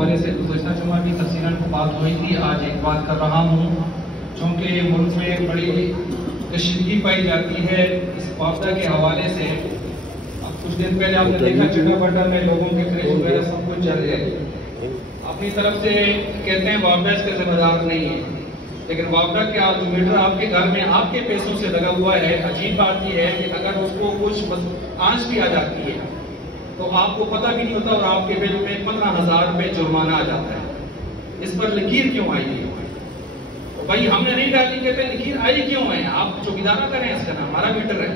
حوالے سے گزشتہ جمعہ کی تفصیلاً بات ہوئی تھی. آج ایک بات کر رہا ہوں چونکہ ملک میں بڑی کشیدگی پائی جاتی ہے اس واپڈا کے حوالے سے. اب کچھ دن پہلے آپ نے دیکھا چٹا بٹا میں لوگوں کے فریج وغیرہ سب کچھ چل گئے. اپنی طرف سے کہتے ہیں واپڈا اس کا ذمہ دار نہیں ہے، لیکن واپڈا کا جو میٹر آپ کے گھر میں آپ کے پیسوں سے لگا ہوا ہے. عجیب بات یہ ہے کہ اگر اس کو کچھ آنچ کی آ جاتی ہے تو آپ کو پتہ بھی نہیں ہوتا اور آپ کے بل میں 15,000 روپے جرمانہ آ جاتا ہے. اس پر لکیر کیوں آئی ہے؟ بھائی ہم نے نہیں ڈالی، کہتے ہیں لکیر آئی کیوں ہے؟ آپ چوکیدارہ کریں، اس کا نام ہمارا میٹر ہے.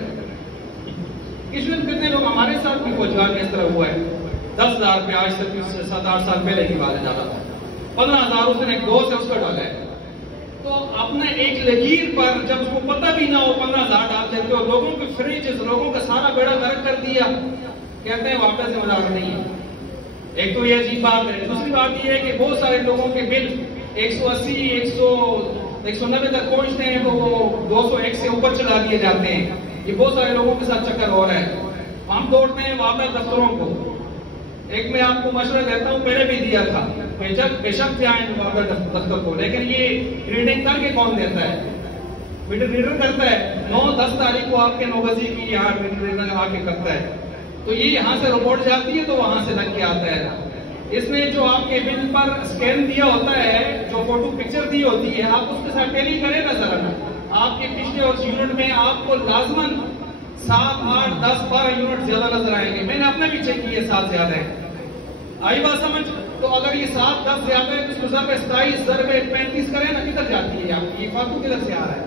کس وقت کتنے لوگ ہمارے ساتھ بھی پہنچا میں اس طرح ہوا ہے. 10,000 روپے آج سے 7-8 سال پہلے کی بات ڈالا تھا، 15,000 اس نے ایک دوست ہے اس کا ڈالا ہے. تو اپنے ایک لکیر پر جب اس کو پتہ بھی نہ ہو 15,000 ڈال دیتے ہو، لوگوں کے فریجز، لوگوں کا سارا بیڑا غرق کر دیا. کہتے ہیں واپس ذمہ دار نہیں ہے. ایک تو یہ عجیب بات ہے. دوسری بات یہ ہے کہ بہت سارے لوگوں کے بل 180 190 تک پہنچتے ہیں تو وہ 201 سے اوپر چلا دیے جاتے ہیں. یہ بہت سارے لوگوں کے ساتھ چکر ہو رہا ہے. ہم دوڑتے ہیں واپس دفتروں کو. ایک میں آپ کو مشورہ دیتا ہوں، پہلے بھی دیا تھا، بے شک جائیں واپس دفتر کو، لیکن یہ ریڈنگ کر کے کون دیتا ہے؟ میٹر ریڈر کرتا ہے. 9-10 تاریخ کو آپ کے نوگزی کی یہاں میٹر ریڈر آ کے کرتا ہے، تو یہ یہاں سے رپورٹ جاتی ہے تو وہاں سے لگ کے آتا ہے. اس میں جو آپ کے بل پر اسکین دیا ہوتا ہے، جو فوٹو پکچر دی ہوتی ہے، آپ اس کے ساتھ ٹیلی کریں نا ذرا. آپ کے پچھلے اس یونٹ میں آپ کو لازماً 7, 8, 10, 12 یونٹ زیادہ نظر آئیں گے. میں نے اپنے بھی چیک کیے 7 زیادہ ہے. آئی بات سمجھ؟ تو اگر یہ 7, 10 زیادہ ہے تو اس کو ضرب 27 ضرب 35 کریں نا، کدھر جاتی ہے آپ کی؟ یہ فاتو کدھر سے آ رہا ہے؟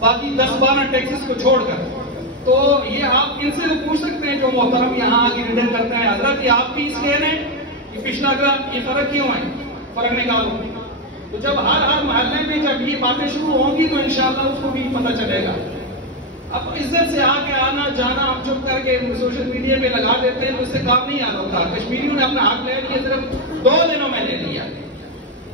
باقی 10-12 ٹیکسز کو چھوڑ کر. تو یہ آپ ان سے پوچھ سکتے ہیں جو محترم یہاں آگے ریڈنگ کرتے ہیں، حضرت یہ آپ کی اسکین ہے، یہ پچھلا اگلا، یہ فرق کیوں ہے؟ فرق نکالو. تو جب ہر محلے میں جب یہ باتیں شروع ہوں گی تو انشاءاللہ اس کو بھی پتہ چلے گا. اب عزت سے آگے آنا جانا ہم چپ کر کے سوشل میڈیا پہ لگا دیتے ہیں تو اس سے کام نہیں آ ہوتا. کشمیریوں نے اپنا حق لے لیا، صرف 2 دنوں میں لے لیا.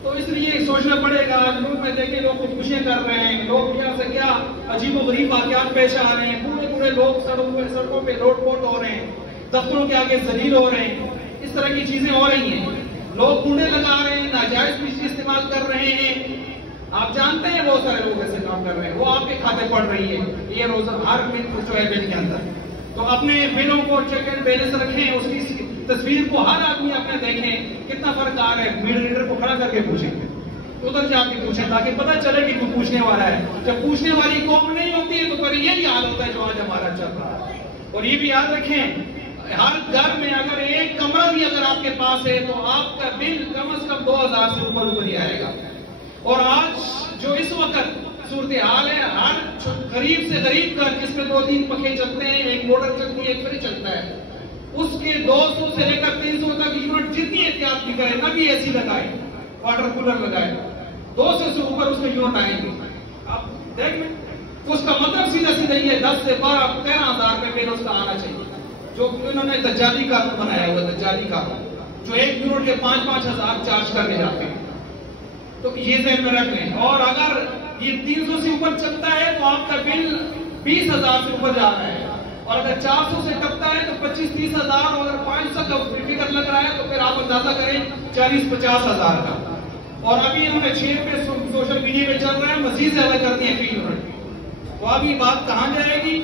تو اس لیے سوچنا پڑے گا. ملک میں دیکھیں لوگ خودکشیاں کر رہے ہیں، لوگ کیا سے کیا عجیب و غریب واقعات پیش آ رہے ہیں. پورے لوگ سڑکوں پہ لوٹ پوٹ ہو رہے ہیں، دفتروں کے آگے ذلیل ہو رہے ہیں. اس طرح کی چیزیں ہو رہی ہیں. لوگ کوڑے لگا رہے ہیں، ناجائز بجلی استعمال کر رہے ہیں. آپ جانتے ہیں بہت سارے لوگ ایسے کام کر رہے ہیں، وہ آپ کے کھاتے پڑ رہی ہے یہ روزہ ہر مہینے جو ہے بل کے اندر. تو اپنے بلوں کو چیک اینڈ بیلنس رکھیں، اس کی تصویر کو ہر آدمی اپنے دیکھیں کتنا فرق آ رہا ہے. میٹر ریڈر کو کھڑا کر کے پوچھیں، ادھر جا کے پوچھیں تاکہ پتہ چلے کہ کوئی پوچھنے والا ہے. جب پوچھنے والی قوم نہیں ہوتی ہے تو پھر یہی حال ہوتا ہے جو آج ہمارا چل رہا ہے. اور یہ بھی یاد رکھیں، ہر گھر میں اگر ایک کمرہ بھی اگر آپ کے پاس ہے تو آپ کا بل کم از کم 2,000 سے اوپر ہی آئے گا. اور آج جو اس وقت صورتحال ہے، ہر غریب سے غریب گھر جس میں 2-3 پنکھے چلتے ہیں، ایک موٹر چلتی ہے، ایک فریج چلتا ہے، اس کے 200 سے لے کر 300 تک یونٹ جتنی احتیاط بھی کرے، نہ بھی اے سی لگائے، واٹر کولر لگائے، 200 سے اوپر اس میں یونٹ آئیں گے. آپ دیکھ لیں تو اس کا مطلب سیدھا یہ ہے 10 سے 12-13,000 روپے بل اس کا آنا چاہیے. جو انہوں نے دجالی قانون بنایا ہوا ہے، دجالی قانون، جو ایک یونٹ کے 5-5 ہزار چارج کرنے جاتے ہیں. تو یہ ذہن میں رکھ لیں. اور اگر یہ 300 سے اوپر چلتا ہے تو آپ کا بل 20,000 سے اوپر جا رہا ہے. اور اگر 400 سے ٹپتا ہے تو 25-30 ہزار. اور اگر 500 کا فکر لگ رہا ہے تو پھر آپ اندازہ کریں 40-50 ہزار کا. اور ابھی انہوں نے 6 پہ سوشل میڈیا پہ چل رہے ہیں، مزید زیادہ کر دیا فی یونٹ. تو اب یہ بات کہاں جائے گی؟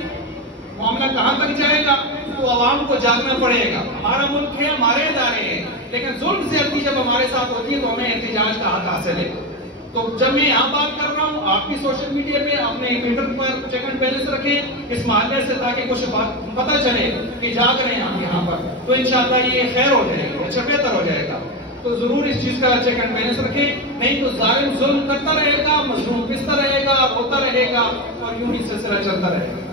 معاملہ کہاں تک جائے گا؟ تو عوام کو جاگنا پڑے گا. ہمارا ملک ہے، ہمارے ادارے ہیں، لیکن ظلم زیادتی جب ہمارے ساتھ ہوتی ہے تو ہمیں احتجاج کا حق حاصل ہے. تو جب میں یہاں بات کر رہا ہوں، آپ بھی سوشل میڈیا پہ اپنے میٹر پر چیک اینڈ بیلنس رکھیں اس محلے سے، تاکہ کچھ بات پتہ چلے کہ جاگ رہے ہیں ہم یہاں پر. تو انشاءاللہ یہ خیر ہو جائے گا، اچھا بہتر ہو جائے گا. تو ضرور اس چیز کا چیک اینڈ بیلنس رکھیں، نہیں تو ظالم ظلم کرتا رہے گا، مظلوم پستا رہے گا، روتا رہے گا، اور یوں ہی سلسلہ چلتا رہے گا.